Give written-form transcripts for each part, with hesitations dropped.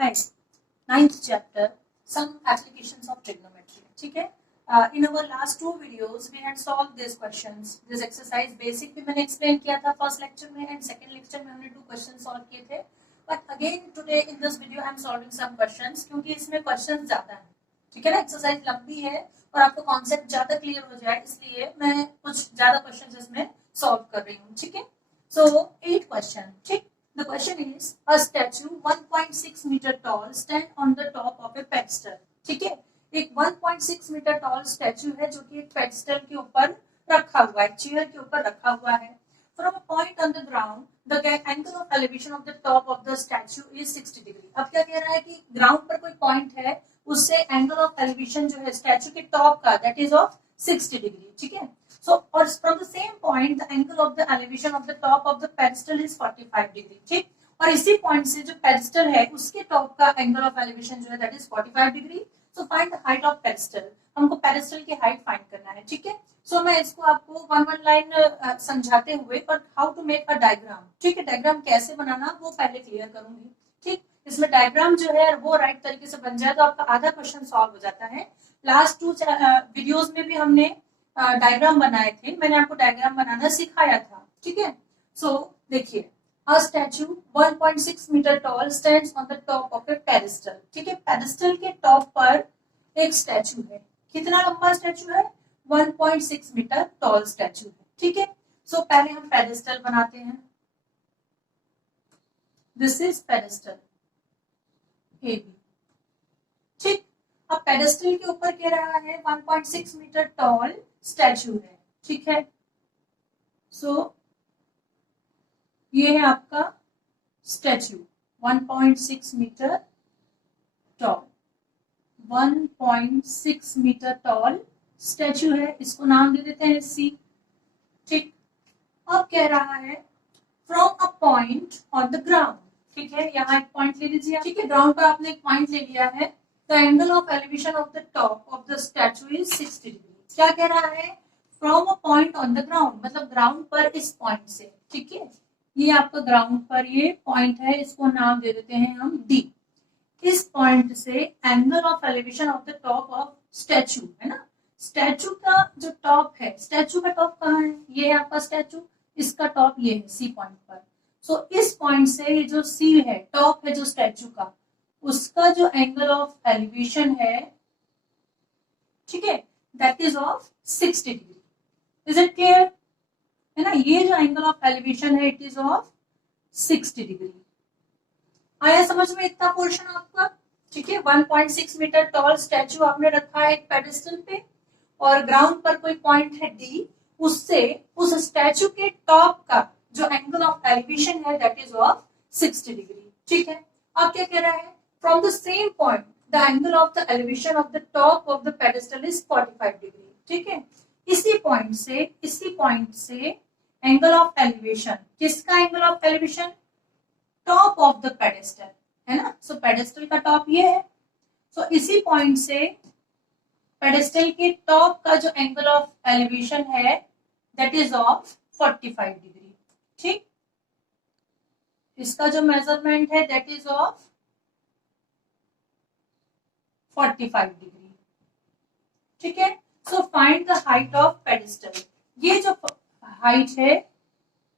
Hi, ninth chapter, some applications of trigonometry. ठीक है. In our last two videos, we had solved these questions. This exercise basic भी मैंने explain किया था first lecture में and second lecture में हमने 2 questions solve किए थे. But again today in this video I am solving some questions क्योंकि इसमें questions ज़्यादा हैं. ठीक है ना, एक्सरसाइज लंबी है और आपको कॉन्सेप्ट ज्यादा क्लियर हो जाए इसलिए मैं कुछ ज्यादा क्वेश्चंस इसमें सॉल्व कर रही हूँ. ठीक है. सो 8 क्वेश्चन. ठीक. The question is a statue 1.6 meter tall stand on the top of a pedestal. ठीक है. एक 1.6 मीटर टॉल स्टैचू है जो कि एक पेडेस्टल के ऊपर रखा हुआ है, चेयर के ऊपर रखा हुआ है. From a point on the ground, the angle of elevation of the top of the statue is 60 degree. अब क्या कह रहा है कि ग्राउंड पर कोई पॉइंट है, उससे एंगल ऑफ एलिवेशन जो है स्टैचू के टॉप का दैट इज ऑफ 60 डिग्री. ठीक है. सो और from the same point the angle of the elevation of the top of the pedestal is 45 degree. ठीक. और इसी पॉइंट से जो पेडेस्टल है उसके टॉप का एंगल ऑफ एलिवेशन जो है that is 45 degree. So find the height of pedestal. हमको पेडेस्टल की हाइट फाइंड करना है. ठीक है. सो मैं इसको आपको वन लाइन समझाते हुए और how to make a diagram. ठीक है. डायग्राम कैसे बनाना वो पहले क्लियर करूंगी. ठीक. इसमें डायग्राम जो है वो राइट तरीके से बन जाए तो आपका आधा क्वेश्चन सॉल्व हो जाता है. लास्ट 2 वीडियोस में भी हमने डायग्राम बनाए थे, मैंने आपको डायग्राम बनाना सिखाया था. ठीक है. सो देखिए, a statue 1.6 metre tall stands on the top of a pedestal. ठीक है. पेडेस्टल के टॉप पर एक स्टैचू है. कितना लंबा स्टैचू है? 1.6 मीटर टॉल स्टैचू है. ठीक है. सो पहले हम पेडेस्टल बनाते हैं. This is pedestal A B. ठीक. अब पेडेस्टल के ऊपर कह रहा है 1.6 मीटर टॉल स्टैचू है. ठीक है. सो ये है आपका statue 1.6 metre tall. 1.6 metre tall statue है. इसको नाम दे देते हैं सी. ठीक. अब कह रहा है from a point on the ground. ठीक है. यहाँ एक पॉइंट ले लीजिए. ठीक है. ग्राउंड पर आपने एक पॉइंट ले लिया है. The angle of elevation of the top of the statue is 60 degree. क्या कह रहा है? From a point on the ground, मतलब ग्राउंड पर इस पॉइंट से. ठीक है. ये आपका ग्राउंड पर ये पॉइंट है, इसको नाम दे देते हैं हम डी. इस पॉइंट से angle of elevation of the top of statute है ना. स्टैचू का जो टॉप है, स्टैचू का टॉप कहाँ है? ये है आपका स्टैचू. इसका टॉप ये है सी पॉइंट पर. सो इस पॉइंट से ये जो सी है, टॉप है जो स्टैचू का, उसका जो एंगल ऑफ एलिवेशन है, ठीक है, that is of 60 degree. Is it clear? है ना. ये जो एंगल ऑफ एलिवेशन है इट इज ऑफ 60 डिग्री. आया समझ में इतना पोर्शन आपका? ठीक है. 1.6 मीटर टॉल स्टैचू आपने रखा है एक पेडेस्टल पे और ग्राउंड पर कोई पॉइंट है डी, उससे उस स्टैचू के टॉप का जो एंगल ऑफ एलिवेशन है दैट इज ऑफ 60 डिग्री. ठीक है. अब क्या कह रहा है? From the same point the angle of the elevation of the top of the pedestal is 45 degree. ठीक है. इसी पॉइंट से एंगल ऑफ एलिवेशन, किसका angle of elevation? Top of the pedestal है ना. सो पेडेस्टल का टॉप ये है. सो इसी पॉइंट से पेडेस्टल के टॉप का जो एंगल ऑफ एलिवेशन है दैट इज ऑफ 45 डिग्री. ठीक. इसका जो मेजरमेंट है दैट इज ऑफ 45 डिग्री. ठीक है. So find the height of pedestal. ये जो हाइट है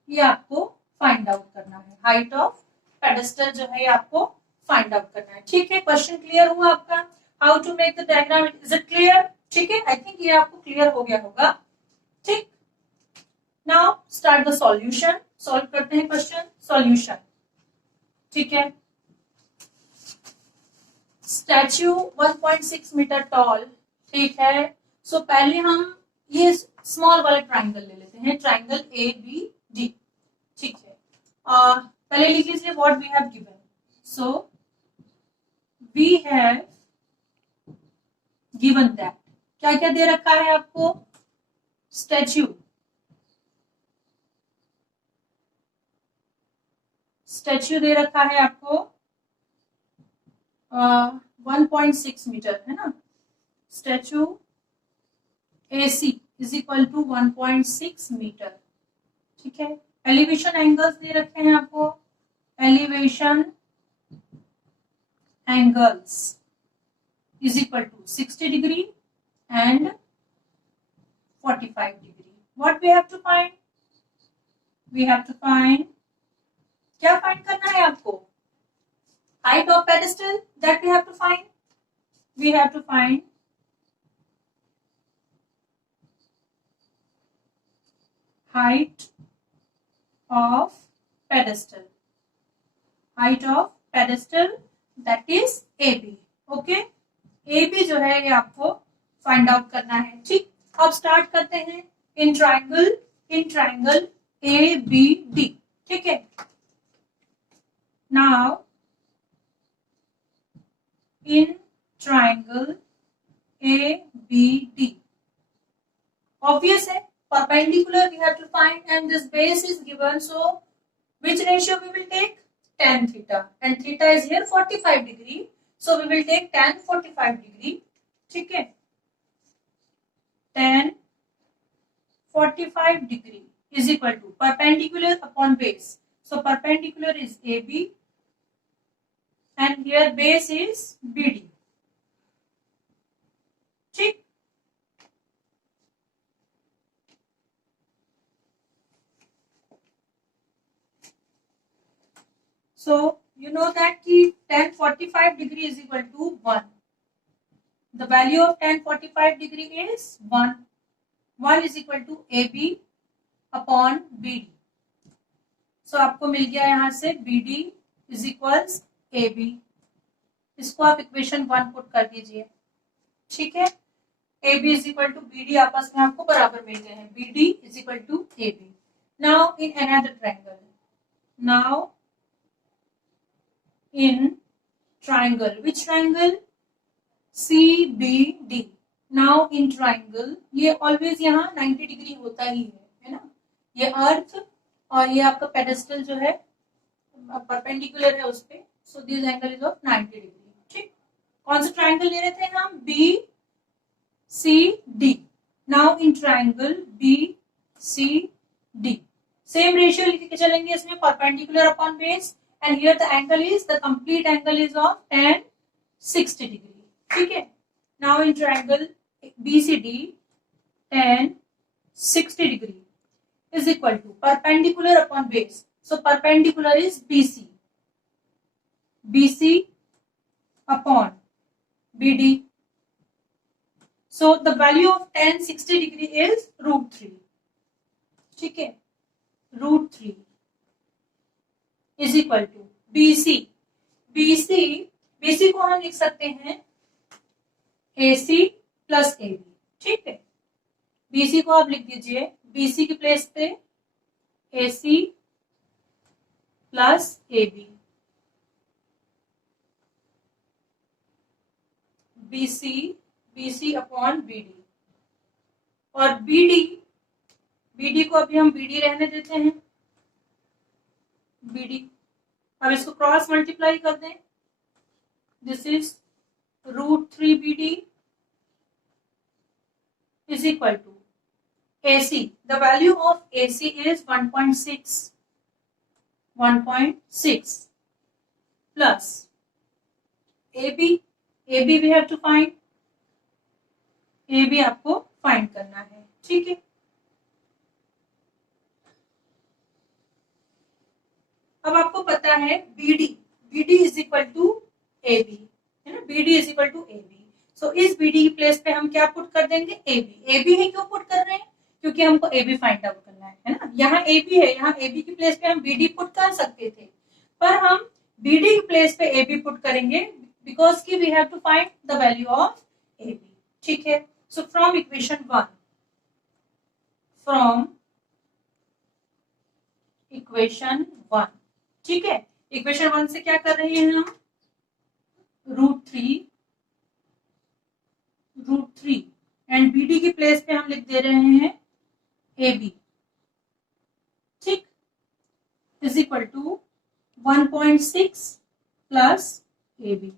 ये आपको फाइंड आउट करना है. हाइट ऑफ पेडेस्टल जो है आपको फाइंड आउट करना है. ठीक है. क्वेश्चन क्लियर हुआ आपका? How to make the diagram, is it clear? ठीक है. आई थिंक ये आपको क्लियर हो गया होगा. ठीक. Now start the solution. Solve करते हैं क्वेश्चन. सॉल्यूशन. ठीक है. Statue 1.6 metre tall. ठीक है. सो पहले हम ये स्मॉल वाला ट्राइंगल ले लेते हैं. Triangle A B D. ठीक है. पहले लिख लीजिए what we have given. So we have given that. क्या क्या दे रखा है आपको? स्टैच्यू दे रखा है आपको 1.6 मीटर है ना. Statue AC is equal to 1.6 metre. ठीक है. एलिवेशन एंगल्स दे रखे हैं आपको. Elevation angles is equal to 60 degree and 45 degree. What we have to find? We have to find, क्या find करना है आपको? Height of pedestal, that we have to find. We have to find height of pedestal. Height of pedestal, that is AB. Okay? AB जो है ये आपको find out करना है. ठीक, अब स्टार्ट करते हैं. इन ट्राइंगल ABD. ठीक है. Now in triangle ABD. Obvious है, perpendicular we have to find and this base is given, so which ratio we will take? Tan theta, and theta is here 45 degree, so we will take tan 45 degree. ठीक है, tan 45 degree is equal to perpendicular upon base, so perpendicular is AB and here base is BD. ठीक, so you know that ki tan 45 degree is equal to 1. The value of tan 45 degree is 1. 1 is equal to AB upon BD. So आपको मिल गया यहाँ से BD is equals AB. इसको आप equation 1 put कर दीजिए. ठीक है, AB is equal to BD आपस में आपको बराबर मिल गए हैं. BD is equal to AB. Now in another triangle. Now in triangle, which triangle? CBD. Now in triangle, ये always यहाँ 90 डिग्री होता ही है ना. ये अर्थ और ये आपका पेडेस्टल जो है परपेंडिकुलर है उस पे, so this angle is of 90 degree. ठीक, कौन सा ट्राइंगल ले रहे थे हम? BCD. Now in triangle BCD same ratio लिख के चलेंगे इसमें, perpendicular upon base, and here the angle is, the complete angle is of tan 60 degree. ठीक है, now in triangle BCD tan 60 degree is equal to perpendicular upon base, so perpendicular is BC upon BD, so the value of tan 60 degree is √3. ठीक है, √3 is equal to BC को हम लिख सकते हैं AC plus AB. ठीक है, BC को आप लिख दीजिए, BC की प्लेस पे AC plus AB. BC upon BD और BD को अभी हम BD रहने देते हैं. BD, अब इसको क्रॉस मल्टीप्लाई कर दें. This is √3 BD is equal to AC. The value of AC is 1.6 plus AB we have to find. AB आपको फाइंड करना है. ठीक है, अब आपको पता है BD is equal to AB है ना. BD is equal to AB, so इस BD की प्लेस पे हम क्या पुट कर देंगे? AB ही क्यों पुट कर रहे हैं? क्योंकि हमको AB फाइंड आउट करना है ना. यहाँ AB है, यहाँ AB की प्लेस पे हम BD पुट कर सकते थे, पर हम BD की प्लेस पे AB पुट करेंगे बिकॉज की we have to find the value of AB. ठीक है, सो फ्रॉम इक्वेशन 1. ठीक है, इक्वेशन 1 से क्या कर रहे हैं हम? √3 एंड BD की प्लेस पे हम लिख दे रहे हैं AB. ठीक, is equal to 1.6 plus AB.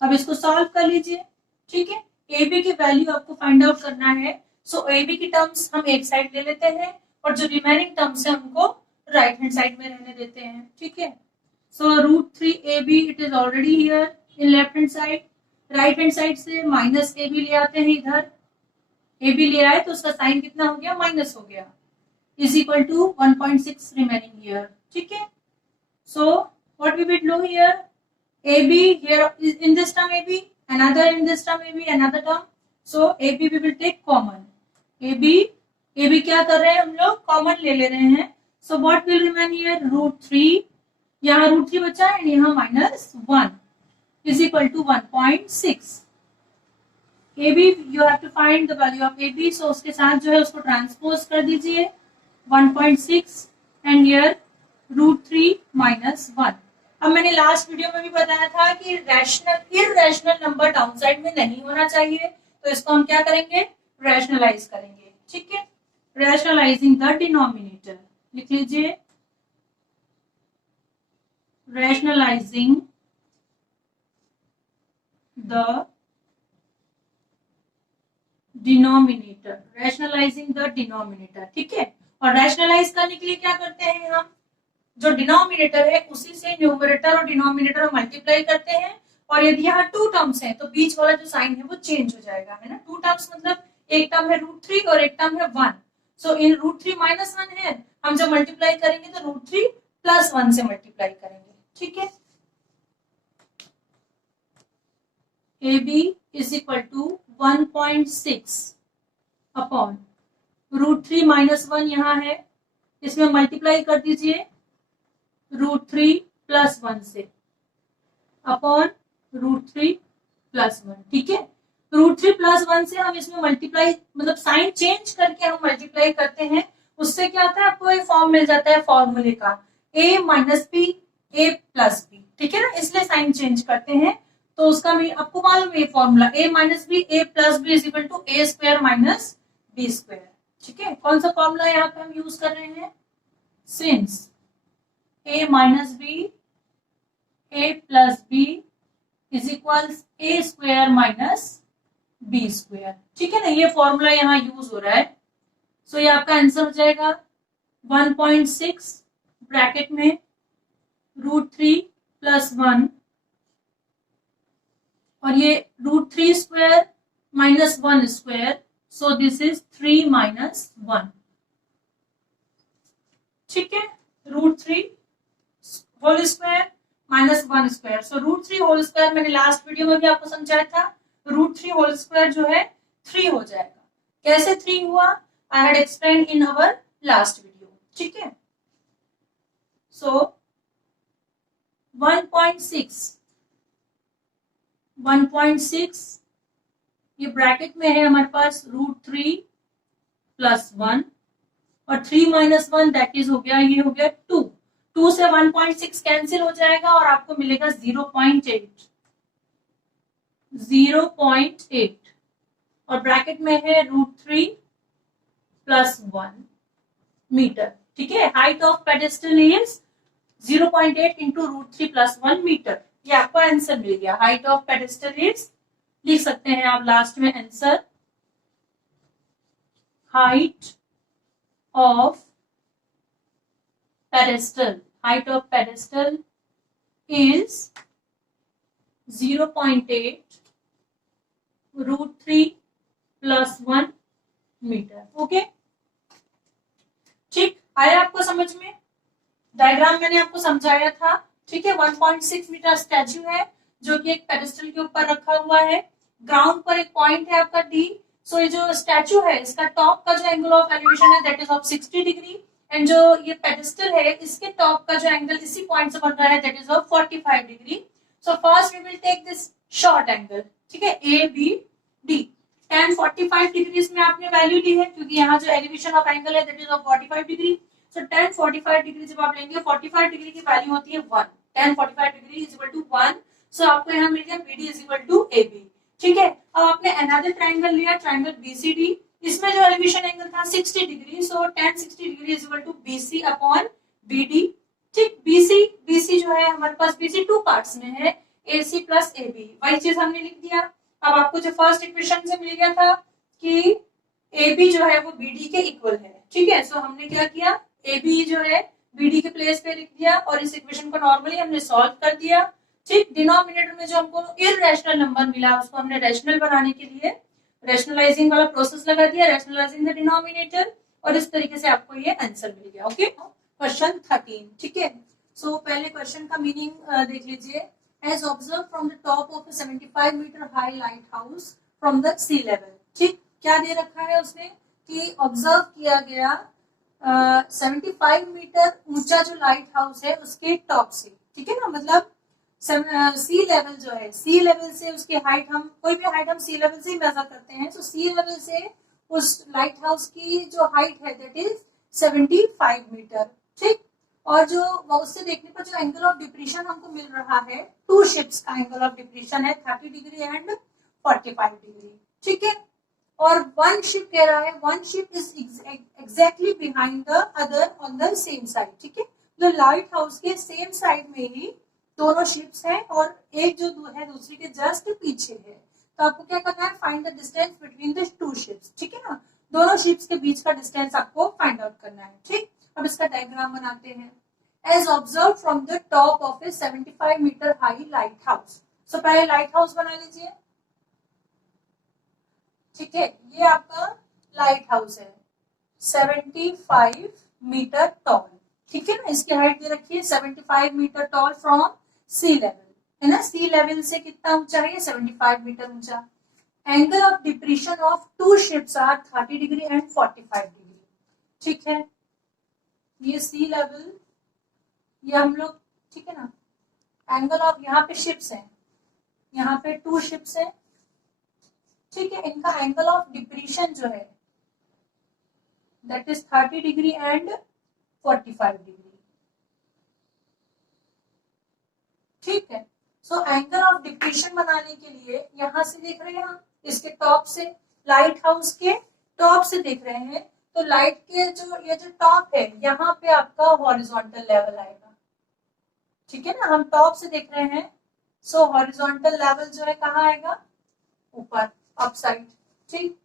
अब इसको सॉल्व कर लीजिए. ठीक है, AB की वैल्यू आपको फाइंड आउट करना है, सो AB की टर्म्स हम एक साइड ले लेते हैं और जो रिमेनिंग टर्म्स है हमको राइट हैंड साइड में रहने देते हैं. ठीक है, सो √3 AB it is already here, in left hand side, right hand side से माइनस ए बी ले आते हैं इधर, ए बी ले आए तो उसका साइन कितना हो गया, माइनस हो गया, is equal to 1.6 remaining here, ठीक है। So what we will do here, A B here in this term A B, another in this term ab, another term, so ab we will take common, ab क्या कर रहे हैं हम लोग, common ले रहे हैं, so what will remain here, √3, यहाँ √3 बचा है, यहाँ -1 is equal to 1.6, ab you have to find the value of ab, so उसके साथ जो है उसको ट्रांसपोज कर दीजिए 1.6 and here √3 -1। अब मैंने लास्ट वीडियो में भी बताया था कि रैशनल इररेशनल नंबर डाउनसाइड में नहीं होना चाहिए, तो इसको हम क्या करेंगे, रैशनलाइज करेंगे, ठीक है। रैशनलाइजिंग द डिनोमिनेटर, लिख लीजिए, rationalising the denominator, rationalising the denominator, ठीक है। और रैशनलाइज करने के लिए क्या करते हैं, हम जो डिनोमिनेटर है उसी से न्यूमरेटर और डिनोमिनेटर मल्टीप्लाई करते हैं, और यदि यहाँ 2 टर्म्स हैं तो बीच वाला जो साइन है वो चेंज हो जाएगा, है ना। 2 टर्म्स मतलब एक टर्म है √3 और एक टर्म है 1, सो इन √3 -1 है, हम जब मल्टीप्लाई करेंगे तो √3 + 1 से मल्टीप्लाई करेंगे, ठीक है। AB is equal to 1.6 upon √3 -1 यहाँ है, इसमें मल्टीप्लाई कर दीजिए √3 + 1 से अपॉन √3 + 1, ठीक है। √3 + 1 से हम इसमें मल्टीप्लाई मतलब साइन चेंज करके हम मल्टीप्लाई करते हैं, उससे क्या होता है, आपको एक फॉर्म मिल जाता है फॉर्मूले का, a - b a + b, ठीक है ना, इसलिए साइन चेंज करते हैं, तो उसका भी आपको मालूम है ये formula, a - b a + b is equal to a² - b², ठीक है। कौन सा फॉर्मूला यहाँ पे हम यूज कर रहे हैं, since a - b a + b is equals a² - b², ठीक है ना, ये फॉर्मूला यहाँ यूज हो रहा है। सो ये आपका आंसर हो जाएगा 1.6 ब्रैकेट में √3 + 1 और ये √3² - 1², सो दिस इज 3 - 1, ठीक है। √3 होल स्क्वायर -1², सो √3 होल स्क्वायर मैंने लास्ट वीडियो में भी आपको समझाया था, √3 होल स्क्वायर जो है 3 हो जाएगा। कैसे 3 हुआ, I had explain in our last video, ठीक है। सो 1.6 ये ब्रैकेट में है हमारे पास √3 + 1 और 3 - 1 दैट इज हो गया, ये हो गया 2, 2 से 1.6 कैंसिल हो जाएगा और आपको मिलेगा 0.8 और ब्रैकेट में है √3 + 1 मीटर, ठीक है। Height of pedestal is 0.8 into √3 + 1 metre, ये आपको आंसर मिल गया। हाइट ऑफ पेडेस्टल इज, लिख सकते हैं आप लास्ट में answer, height of pedestal, height of pedestal is 0.8 √3 + 1 metre, okay, ठीक। आया आपको समझ में, डायग्राम मैंने आपको समझाया था, ठीक है। 1.6 मीटर स्टैच्यू है जो कि एक पेडेस्टल के ऊपर रखा हुआ है, ग्राउंड पर एक पॉइंट है आपका D, सो ये जो स्टैच्यू है इसका टॉप का जो एंगल ऑफ एलिवेशन है that is of 60 degree, and जो ये पेडेस्टल है इसके टॉप का जो एंगल इसी पॉइंट से बन रहा है that is of 45 degree. So first we will take this short angle, ठीक है, ABD, tan 45 डिग्री में आपने वैल्यू ली है क्योंकि यहाँ जो एलिवेशन ऑफ एंगल है that is of 45 degree, so tan 45 degree जब आप लेंगे 45 डिग्री की वैल्यू होती है 1, tan 45 degree is equal to 1, so आपको यहाँ मिल गया BD is equal to AB, ठीक है। अब आपने अनदर ट्रायंगल लिया, ट्रायंगल BCD, इसमें जो एलिवेशन एंगल था 60 degree, so tan 60 degree is equal to BC upon BD, ठीक। BC जो है हमारे पास BC 2 पार्ट्स में है, AC + AB, वही चीज हमने लिख दिया। अब आपको जो फर्स्ट इक्वेशन से मिल गया था कि AB जो है वो BD के इक्वल है, ठीक है, सो हमने क्या किया, AB जो है BD के प्लेस पे लिख दिया और इस इक्वेशन को नॉर्मली हमने सॉल्व कर दिया। ठीक, डिनोमिनेटर में जो हमको इररेशनल नंबर मिला उसको हमने रैशनल बनाने के लिए रैशनलाइजिंग वाला प्रोसेस लगा दिया, रैशनलाइजिंग द डिनोमिनेटर, और इस तरीके से आपको ये आंसर मिल गया। Okay, question 13। ठीक है, सो पहले क्वेश्चन का मीनिंग देख लीजिए। As observe from the top of 75 metre high light house from the sea level. ठीक, क्या दे रखा है उसने कि ऑब्जर्व किया गया 75 मीटर ऊंचा जो लाइट हाउस है उसके टॉप से। ठीक है ना, मतलब सी लेवल जो है, सी लेवल से उसकी हाइट, हम कोई भी हाइट हम सी लेवल से ही मेजर करते हैं, तो सी लेवल से उस लाइट हाउस की जो हाइट है दैट इज 75 मीटर। ठीक, और जो उससे देखने पर जो एंगल ऑफ डिप्रेशन हमको मिल रहा है, टू शिप्स का एंगल ऑफ डिप्रेशन है 30 डिग्री एंड 45 डिग्री। ठीक है, और वन शिप कह रहा है, one ship is exactly behind the other on the same side. ठीक है, तो लाइट हाउस के सेम साइड में ही दोनों शिप्स हैं और एक जो है दूसरी के जस्ट पीछे है। तो आपको क्या करना है, find the distance between the two ships. ठीक है ना, दोनों शिप्स के बीच का डिस्टेंस आपको फाइंड आउट करना है। ठीक, अब इसका डायग्राम बनाते हैं। As observe from the top of a 75 metre high light house. So पहले लाइट हाउस बना लीजिए। ठीक है, ये आपका लाइट हाउस है 75 मीटर टॉल। ठीक है ना, इसकी हाइट दे रखी है 75 metre tall from sea level, है ना, सी लेवल से कितना ऊंचा है, 75 मीटर ऊंचा। Angle of depression of two ships are 30 degree and 45 degree. ठीक है, ये सी लेवल, ये हम लोग, ठीक है ना, एंगल ऑफ, यहाँ पे शिप्स हैं, यहाँ पे टू शिप्स हैं। ठीक है, इनका एंगल ऑफ डिप्रेशन जो है that is 30 degree and 45 degree. ठीक है, सो एंगल ऑफ डिप्रेशन बनाने के लिए यहां से देख रहे हैं हम, इसके टॉप से, लाइट हाउस के टॉप से देख रहे हैं, तो लाइट के जो ये जो टॉप है यहाँ पे आपका हॉरिजॉन्टल लेवल आएगा। ठीक है ना, हम टॉप से देख रहे हैं, सो हॉरिजॉन्टल लेवल जो है कहाँ आएगा, ऊपर, अप साइड। ठीक,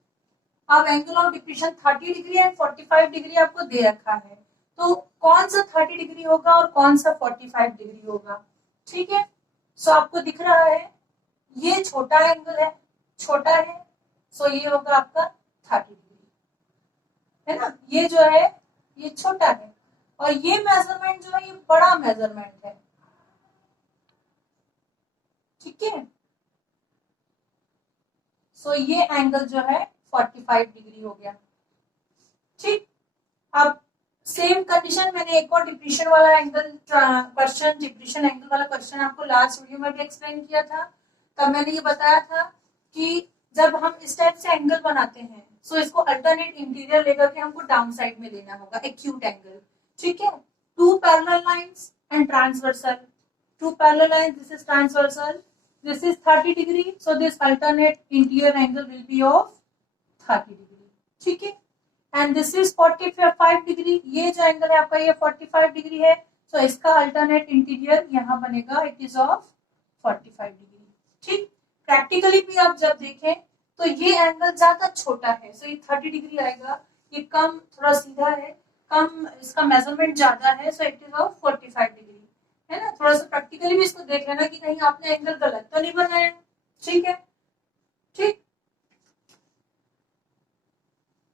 अब angle of depression 30 degree and 45 degree आपको दे रखा है, तो कौन सा 30 डिग्री होगा और कौन सा 45 डिग्री होगा। ठीक है, सो आपको दिख रहा है ये छोटा एंगल है, छोटा है, सो ये होगा आपका 30 डिग्री, है ना, ये जो है ये छोटा है, और ये मेजरमेंट जो है ये बड़ा मेजरमेंट है। ठीक है, सो ये एंगल जो है 45 डिग्री हो गया। ठीक, अब सेम कंडीशन मैंने एक और डिप्रेशन वाला एंगल क्वेश्चन, डिप्रेशन एंगल वाला क्वेश्चन आपको लास्ट वीडियो में भी एक्सप्लेन किया था। तब मैंने ये बताया था कि जब हम इस टाइप से एंगल बनाते हैं, सो इसको अल्टरनेट इंटीरियर लेकर के हमको डाउन साइड में लेना होगा, एक्यूट एंगल। ठीक है, two parallel lines and transversal, two parallel lines, this is transversal, this is 30 degree, so this alternate interior angle will be of 30 degree. ठीक है, and this is 45 degree, ये जो angle है आपका ये 45 डिग्री है, so इसका अल्टरनेट इंटीरियर यहाँ बनेगा, इट इज ऑफ 45 डिग्री। ठीक, प्रैक्टिकली भी आप जब देखें तो ये एंगल ज्यादा छोटा है, so ये 30 डिग्री आएगा, ये कम, थोड़ा सीधा है, कम, इसका मेजरमेंट ज्यादा है, so it is of 45 degree, है ना। थोड़ा सा प्रैक्टिकली भी इसको देख लेना कि कहीं आपने एंगल गलत तो नहीं बनाया। ठीक है, ठीक,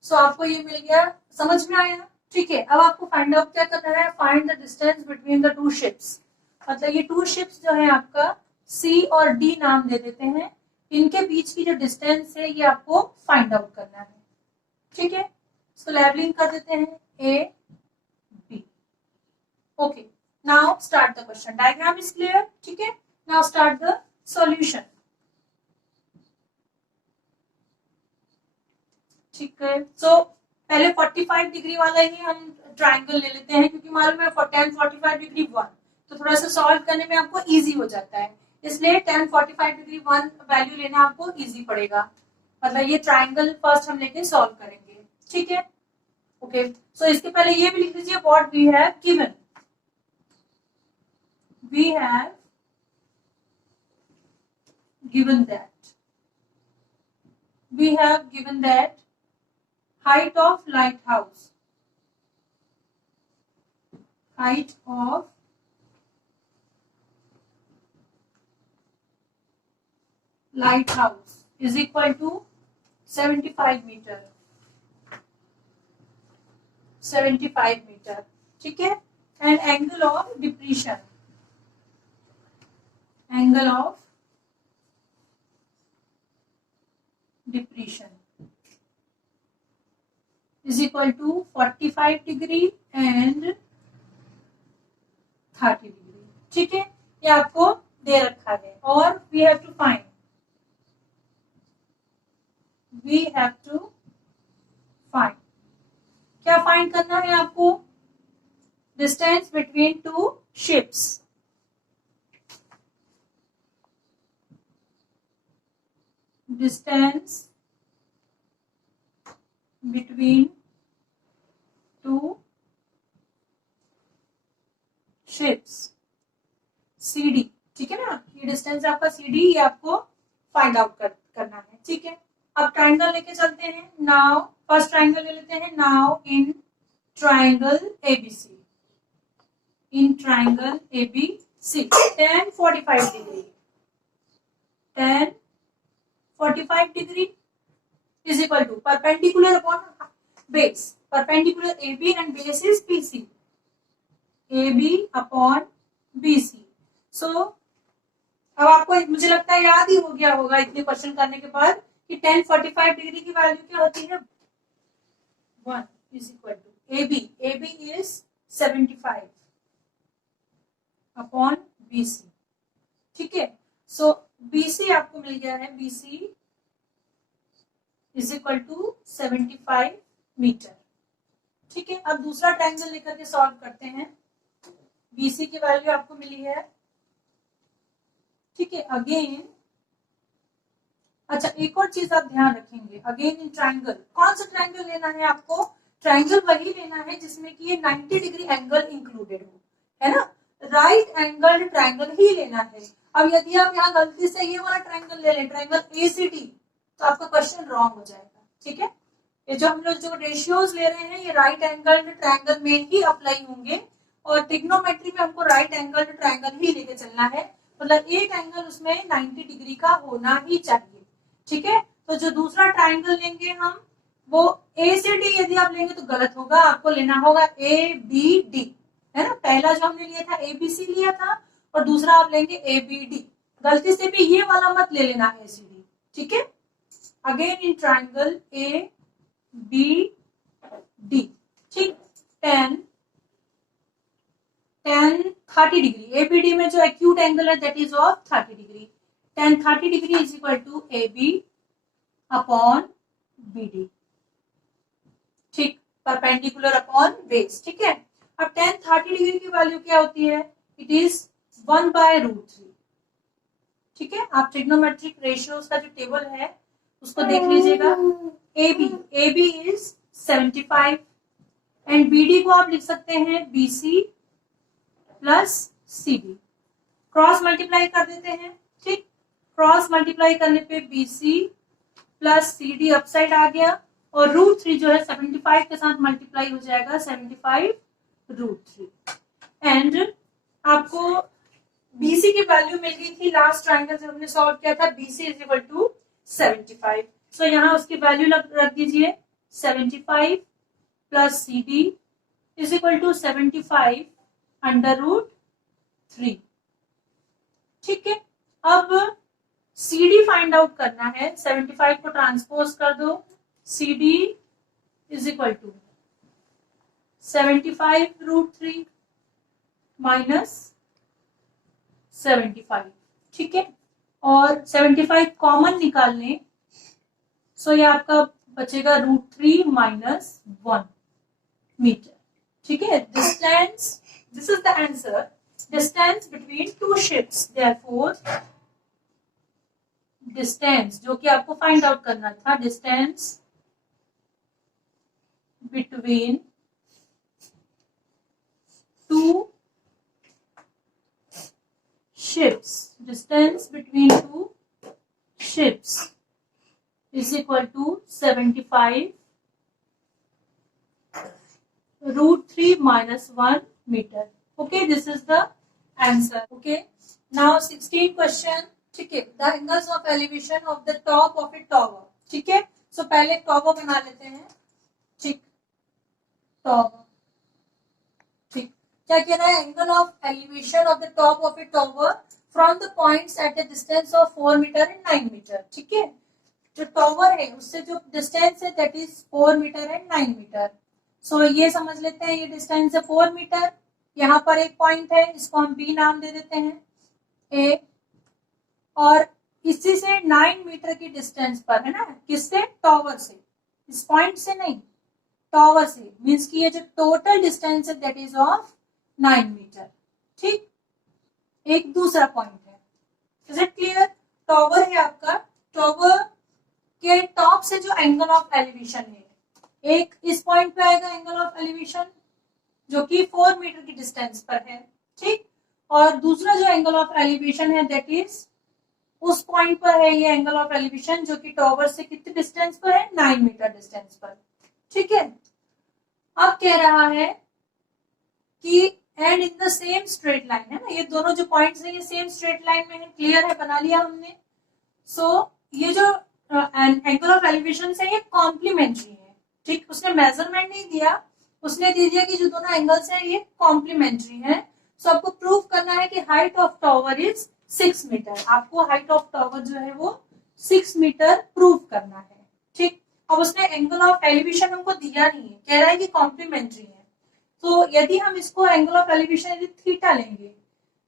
सो आपको ये मिल गया, समझ में आया। ठीक है, अब आपको फाइंड आउट क्या करना है, find the distance between the two ships, मतलब ये टू शिप्स जो है आपका सी और डी नाम दे देते हैं, इनके बीच की जो डिस्टेंस है ये आपको फाइंड आउट करना है। ठीक है, इसको लेबलिंग कर देते हैं A B. Okay, now start the question, diagram is clear। ठीक है, now start the solution। ठीक है, so पहले 45 डिग्री वाला ही हम ट्राइंगल ले लेते हैं, क्योंकि मालूम है 10 45 डिग्री 1, तो थोड़ा सा सॉल्व करने में आपको इजी हो जाता है, इसलिए 10 45 डिग्री 1 वैल्यू लेना आपको इजी पड़ेगा, मतलब ये ट्राइंगल फर्स्ट हम लेके सॉल्व करेंगे। ठीक है, ओके, सो इसके पहले ये भी लिख लीजिए, what we have given, we have given that height of lighthouse, height of lighthouse is equal to 75 meter, 75 meter, ठीक है. And angle of depression, angle of depression is equal to 45 degree and 30 degree, ठीक है. ये आपको दे रखा है और we have to find क्या फाइंड करना है आपको? Distance between two ships, distance between two ships, CD, ठीक है ना. ये डिस्टेंस आपका CD, ये आपको फाइंड आउट करना है, ठीक है. अब ट्राइंगल लेके चलते हैं. नाउ फर्स्ट ट्राइंगल ले लेते हैं. Now in triangle ABC, in triangle ABC tan 45 degree, tan 45 degree is equal to perpendicular upon base, perpendicular AB and base is BC, AB upon BC. So अब आपको मुझे लगता है याद ही हो गया होगा इतने क्वेश्चन करने के बाद कि tan 45 डिग्री की वैल्यू क्या होती है? 1 is equal to AB, AB is 75 upon BC, ठीक है. सो BC आपको मिल गया है, BC is equal to 75 metre, ठीक है. अब दूसरा ट्रायंगल लेकर के सॉल्व करते हैं. BC की वैल्यू आपको मिली है, ठीक है. अगेन अच्छा एक और चीज आप ध्यान रखेंगे. अगेन इन ट्रायंगल, कौन सा ट्रायंगल लेना है आपको? ट्रायंगल वही लेना है जिसमें कि ये 90 डिग्री एंगल इंक्लूडेड हो, है ना. राइट एंगल ट्रायंगल ही लेना है. अब यदि आप यहाँ गलती से ये वाला ट्रायंगल ले लें, ट्रायंगल ACD, तो आपका क्वेश्चन रॉन्ग हो जाएगा, ठीक है. ये जो हम लोग जो रेशियोज ले रहे हैं ये राइट एंगल ट्रायंगल में ही अप्लाई होंगे और ट्रिग्नोमेट्री में हमको राइट एंगल ट्रायंगल ही लेके चलना है. मतलब एक एंगल उसमें 90 डिग्री का होना ही चाहिए, ठीक है. तो जो दूसरा ट्रायंगल लेंगे हम वो ACD यदि आप लेंगे तो गलत होगा. आपको लेना होगा ABD, है ना. पहला जो हमने लिया था ABC लिया था और दूसरा आप लेंगे ABD. गलती से भी ये वाला मत ले लेना ACD, ठीक है. अगेन इन ट्रायंगल ABD, ठीक. tan 30 डिग्री, ABD में जो एक्यूट एंगल है that is of 30 degree. tan 30 degree is equal to AB upon BD, ठीक. परपेंडिकुलर अपॉन बेस, ठीक है. अब tan 30 डिग्री की वैल्यू क्या होती है? इट इज 1/√3, ठीक है. आप ट्रिग्नोमेट्रिक रेशियोज का जो टेबल है उसको देख लीजिएगा. AB इज 75 एंड BD को आप लिख सकते हैं BC plus CD. Cross multiply कर देते हैं, ठीक. क्रॉस मल्टीप्लाई करने पे BC प्लस CD अपसाइड आ गया और √3 जो है 75 के साथ मल्टीप्लाई हो जाएगा 75√3. एंड आपको BC की वैल्यू मिल गई थी लास्ट ट्रायंगल जब हमने सॉल्व किया था. BC is equal to 75. So यहाँ उसकी वैल्यू रख दीजिए. 75 plus CD is equal to 75 √3, ठीक है. अब CD फाइंड आउट करना है. 75 को ट्रांसपोज कर दो. CD is equal to 75√3 minus 75, ठीक है. और 75 कॉमन निकाल लें. सो ये आपका बचेगा √3 माइनस 1 मीटर, ठीक है. Distance, this is the answer. Distance between two ships, therefore distance जो कि आपको फाइंड आउट करना था, distance between two ships, distance between two ships is equal to 75 √3 minus 1 meter. Okay, this is the answer. Okay, now 16 question, ठीक है, the angles of elevation of the top of a tower. ठीक है, सो पहले tower बना लेते हैं। ठीक, tower. ठीक, क्या कह रहा है, angle of elevation of the top of a tower from the points at a distance of 4 metre and 9 metre. ठीक है, जो टॉवर है उससे जो डिस्टेंस है that is 4 metre and 9 metre. सो ये समझ लेते हैं, ये डिस्टेंस है 4 मीटर। यहाँ पर एक पॉइंट है, इसको हम बी नाम दे देते हैं, ए। और इसी से 9 मीटर की डिस्टेंस पर है ना, किससे, टॉवर से, इस पॉइंट से नहीं, टॉवर से, मींस कि ये जो टोटल डिस्टेंस है दैट इज ऑफ 9 मीटर। ठीक, एक दूसरा पॉइंट है, इज इट क्लियर। टॉवर है आपका, टॉवर के टॉप से जो एंगल ऑफ एलिवेशन है, एक इस पॉइंट पे आएगा एंगल ऑफ एलिवेशन जो कि 4 मीटर की डिस्टेंस पर है। ठीक, और दूसरा जो एंगल ऑफ एलिवेशन है दैट इज उस पॉइंट पर है ये एंगल ऑफ एलिवेशन जो कि टॉवर से कितनी डिस्टेंस पर है, 9 मीटर डिस्टेंस पर। ठीक है, अब कह रहा है कि and in the same straight line, है ना, ये दोनों जो पॉइंट्स हैं ये सेम स्ट्रेट लाइन में है। क्लियर है, बना लिया हमने। सो ये जो एंगल ऑफ एलिवेशन है ये कॉम्प्लीमेंट्री है। ठीक, उसने मेजरमेंट नहीं दिया, उसने दे दिया कि जो दोनों एंगल्स हैं ये कॉम्प्लीमेंट्री हैं। सो आपको प्रूव करना है कि height of tower is 6 metre. आपको हाइट ऑफ टॉवर जो है वो 6 मीटर प्रूव करना है। ठीक, अब उसने एंगल ऑफ एलिवेशन हमको दिया नहीं है, कह रहा है कि कॉम्प्लीमेंट्री है। तो यदि हम इसको एंगल ऑफ एलिवेशन यदि थीटा लेंगे,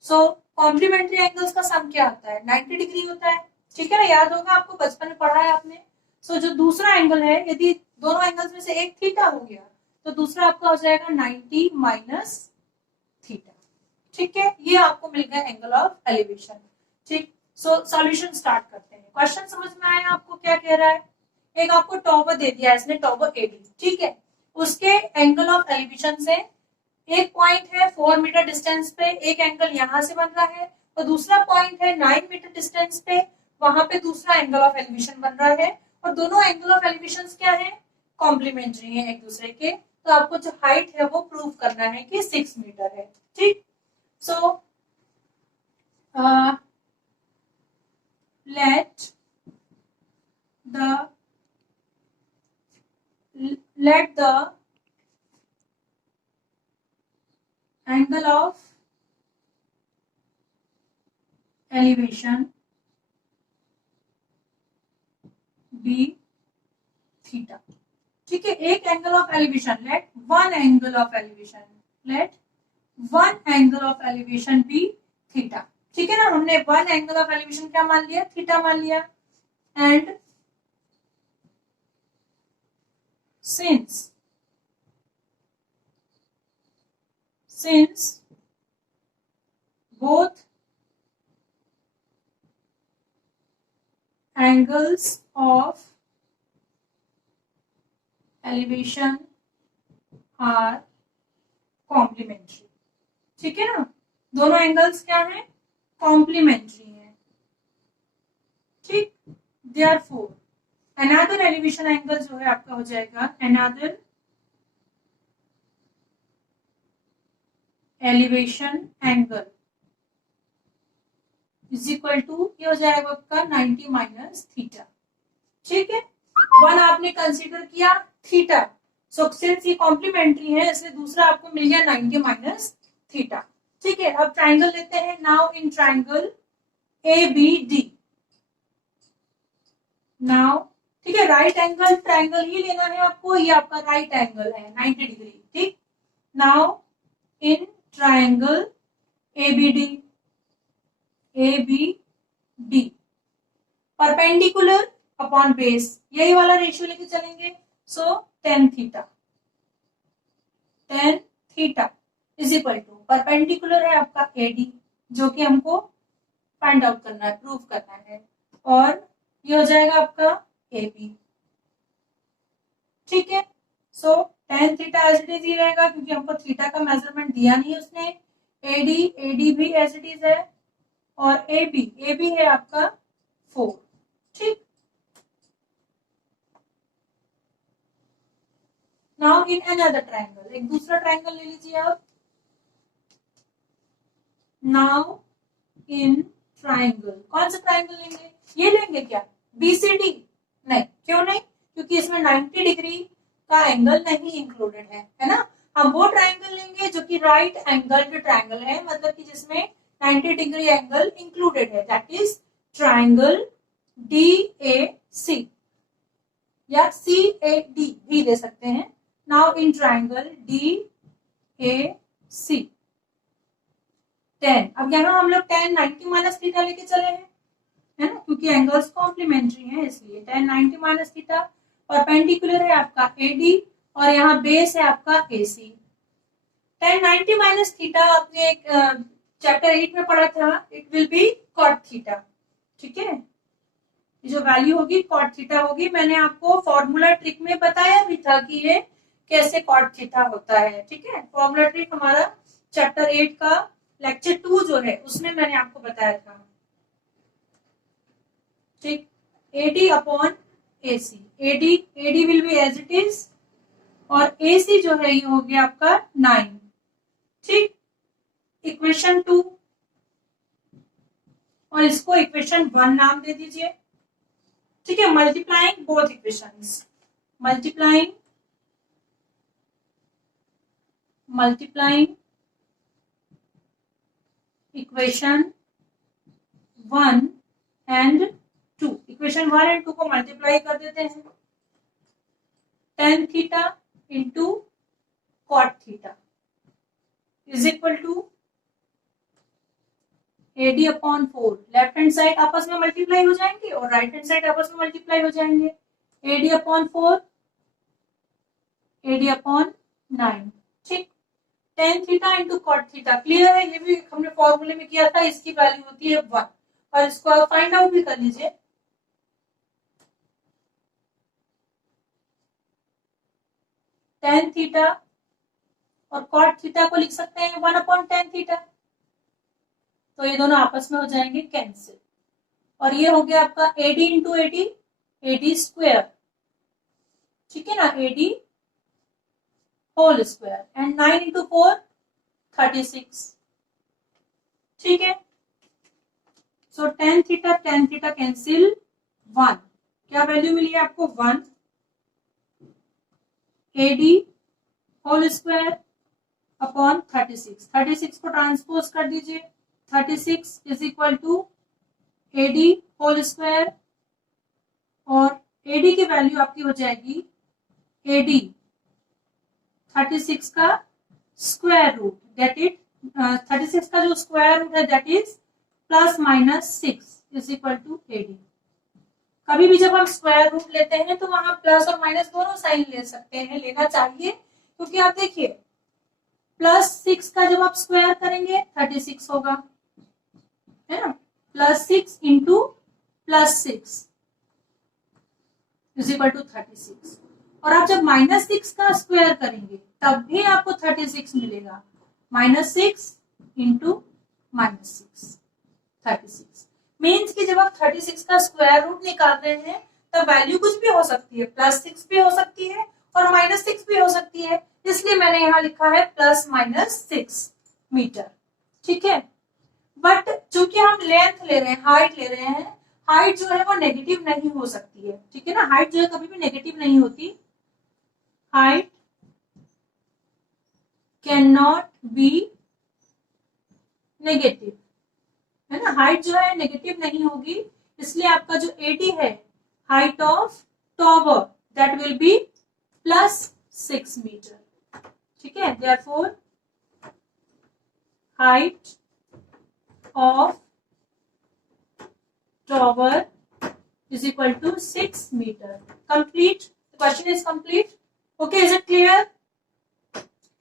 सो कॉम्प्लीमेंट्री एंगल्स का सम क्या होता है, 90 डिग्री होता है। ठीक है ना, याद होगा आपको, बचपन में पढ़ा है आपने। सो जो दूसरा एंगल है, यदि दोनों एंगल्स में से एक थीटा हो गया तो दूसरा आपका हो जाएगा 90 माइनस थीटा। ठीक है, ये आपको मिल गया एंगल ऑफ एलिवेशन। ठीक, सो सॉल्यूशन स्टार्ट करते हैं। क्वेश्चन समझ में आया आपको, क्या कह रहा है, एक आपको टॉवर दे दिया है इसने, टॉवर एडी। ठीक है, उसके एंगल ऑफ एलिवेशन से एक पॉइंट है 4 मीटर डिस्टेंस पे, एक एंगल यहां से बन रहा है, और दूसरा पॉइंट है 9 मीटर डिस्टेंस पे, वहां पे दूसरा एंगल ऑफ एलिवेशन बन रहा है। और दोनों एंगल ऑफ एलिवेशन क्या है, कॉम्प्लीमेंट्री है एक दूसरे के। तो आपको जो हाइट है वो प्रूव करना है कि 6 मीटर है। ठीक, सो let the angle of elevation be theta। ठीक है, एक angle of elevation, let one angle of elevation, let one angle of elevation be theta. ठीक है ना, हमने वन एंगल ऑफ एलिवेशन क्या मान लिया, थीटा मान लिया। And since both angles of elevation are complementary। ठीक है ना, दोनों एंगल्स क्या हैं, कॉम्प्लीमेंट्री हैं। ठीक, therefore another elevation angle जो है आपका हो जाएगा another elevation angle is equal to, ये हो जाएगा आपका 90 माइनस थीटा। ठीक है, वन आपने कंसीडर किया थीटा, सो सिंस ये कॉम्प्लीमेंट्री है इसलिए दूसरा आपको मिल गया 90 माइनस थीटा। ठीक है, अब ट्राइंगल लेते हैं। Now in triangle ABD, now ठीक है, राइट एंगल ट्राइंगल ही लेना है आपको, ये आपका राइट एंगल है 90 डिग्री। ठीक, now in triangle ABD, perpendicular upon base, यही वाला रेशियो लेके चलेंगे। So tan theta is equal to, perpendicular है आपका AD जो कि हमको फाइंड आउट करना है, प्रूव करना है, और ये हो जाएगा आपका AB। ठीक है, so tan theta as it is ही रहेगा क्योंकि हमको थीटा का मेजरमेंट दिया नहीं है उसने। AD भी एज इट इज है, और AB है आपका 4। ठीक, नाउ इन अनदर ट्राइंगल, एक दूसरा ट्राइंगल ले लीजिए आप। Now in triangle. कौन सा ट्राइंगल लेंगे? ये लेंगे क्या, BCD? नहीं, क्यों नहीं? क्योंकि इसमें 90 डिग्री का एंगल नहीं इंक्लूडेड है ना। हम वो ट्राइंगल लेंगे जो कि राइट एंगल्ड ट्राइंगल है, मतलब कि जिसमें 90 डिग्री एंगल इंक्लूडेड है, दैट इज ट्राइंगल DAC या CAD भी दे सकते हैं। नाउ इन ट्राइंगल DAC 10, अब यहाँ हम लोग 10 90 माइनस थीटा लेके चले हैं, है ना, क्योंकि एंगल्स कॉम्प्लीमेंट्री हैं इसलिए 10 90 माइनस थीटा। परपेंडिकुलर है आपका AD और यहाँ बेस है आपका AC। 10 90 माइनस थीटा आपने एक चैप्टर 8 में पढ़ा था, it will be cot theta. ठीक है, ये जो वैल्यू होगी कॉट थीटा होगी। मैंने आपको फॉर्मूला ट्रिक में बताया भी था कि ये कैसे कॉट थीटा होता है। ठीक है, फॉर्मूला ट्रिक हमारा चैप्टर 8 का लेक्चर 2 जो है उसमें मैंने आपको बताया था। ठीक, AD upon AC, AD will be as it is और AC जो है ये हो गया आपका 9। ठीक, इक्वेशन 2 और इसको इक्वेशन 1 नाम दे दीजिए। ठीक है, multiplying both equations, multiplying equation 1 and 2, equation 1 and 2 को मल्टीप्लाई कर देते हैं। tan theta into cot theta is equal to AD upon 4। Left hand side आपस में मल्टीप्लाई हो जाएंगे और राइट हैंड साइड आपस में मल्टीप्लाई हो जाएंगे। AD upon 4, AD upon 9। ठीक, tan theta into cot theta clear है, ये भी हमने फॉर्मूले में किया था, इसकी वैल्यू होती है 1 और इसको आप फाइंड आउट भी कर लीजिए। tan थीटा और कॉट थीटा को लिख सकते हैं 1 अपॉन tan थीटा, तो ये दोनों आपस में हो जाएंगे कैंसिल और ये हो गया आपका AD इंटू AD स्क्वायर। ठीक है ना, AD whole square and 9 into 4 36। ठीक है, सो tan थीटा कैंसिल 1, क्या वैल्यू मिली है आपको 1। AD होल स्क्वायर अपॉन 36 को ट्रांसपोज कर दीजिए, 36 is equal to AD whole square और AD की वैल्यू आपकी हो जाएगी AD 36 का स्क्वायर रूट, दैट इज 36 का जो स्क्वायर रूट है that is plus minus 6 is equal to AD। कभी भी जब हम स्क्वायर रूट लेते हैं तो वहां प्लस और माइनस दोनों साइन ले सकते हैं, लेना चाहिए, क्योंकि आप देखिए +6 का जब आप स्क्वायर करेंगे 36 होगा, है ना, +6 इंटू +6 इज इक्वल टू 36 और आप जब -6 का स्क्वायर करेंगे तब भी आपको 36 मिलेगा, -6 इंटू -6 36 मीन्स कि जब आप 36 का स्क्वायर रूट निकाल रहे हैं तब वैल्यू कुछ भी हो सकती है, +6 भी हो सकती है और -6 भी हो सकती है, इसलिए मैंने यहाँ लिखा है +-6 मीटर। ठीक है, बट चूंकि हम लेंथ ले रहे हैं, हाइट ले रहे हैं, हाइट जो है वो नेगेटिव नहीं हो सकती है। ठीक है ना, हाइट जो है कभी भी नेगेटिव नहीं होती, height can not be negative, है ना, हाइट जो है नेगेटिव नहीं होगी, इसलिए आपका जो AD है height of tower that will be +6 metre. ठीक है, therefore height of tower is equal to 6 meter. Complete. The question is complete. Okay, is it clear?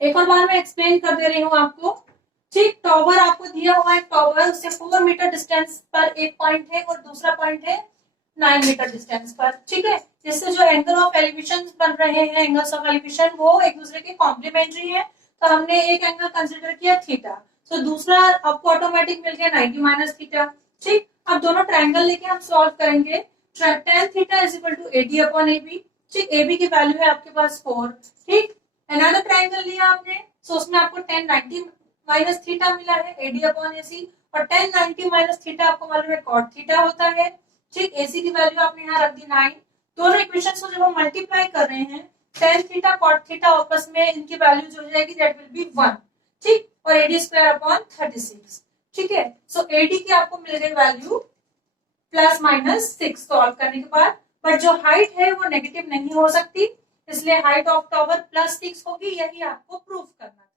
एक और बार मैं एक्सप्लेन कर दे रही हूँ आपको। ठीक, टॉवर आपको दिया हुआ है, टॉवर उससे 4 मीटर डिस्टेंस पर एक पॉइंट है और दूसरा पॉइंट है 9 मीटर डिस्टेंस पर। ठीक है, जिससे जो एंगल ऑफ एलिवेशन बन रहे हैं, एंगल्स ऑफ एलिवेशन वो एक दूसरे के कॉम्प्लीमेंट्री है, तो हमने एक एंगल कंसिडर किया थीटा, तो दूसरा आपको ऑटोमेटिक मिल गया 90 माइनस थीटा। ठीक, अब दोनों ट्रायंगल लेके हम सॉल्व करेंगे। tan theta is equal to AD upon AB। ठीक, AB की वैल्यू है आपके पास 4। ठीक, अनदर ट्रायंगल लिया आपने, सो उसमें आपको tan 90 माइनस थीटा मिला है, AD अपॉन AC और tan 90 माइनस थीटा आपको मालूम है cot थीटा होता है। ठीक, AC की वैल्यू आपने यहाँ रख दी 9। दोनों इक्वेशंस को जब हम मल्टीप्लाई कर रहे हैं tan थीटा cot थीटा आपस में इनकी वैल्यू जो हो जाएगी दैट विल बी 1। ठीक, और AD स्क्वायर अपॉन 36। ठीक है, सो AD की आपको मिल गई वैल्यू प्लस माइनस 6 सॉल्व करने के बाद। बट जो हाइट है वो नेगेटिव नहीं हो सकती, इसलिए हाइट ऑफ टावर प्लस 6 होगी, यही आपको प्रूफ करना है।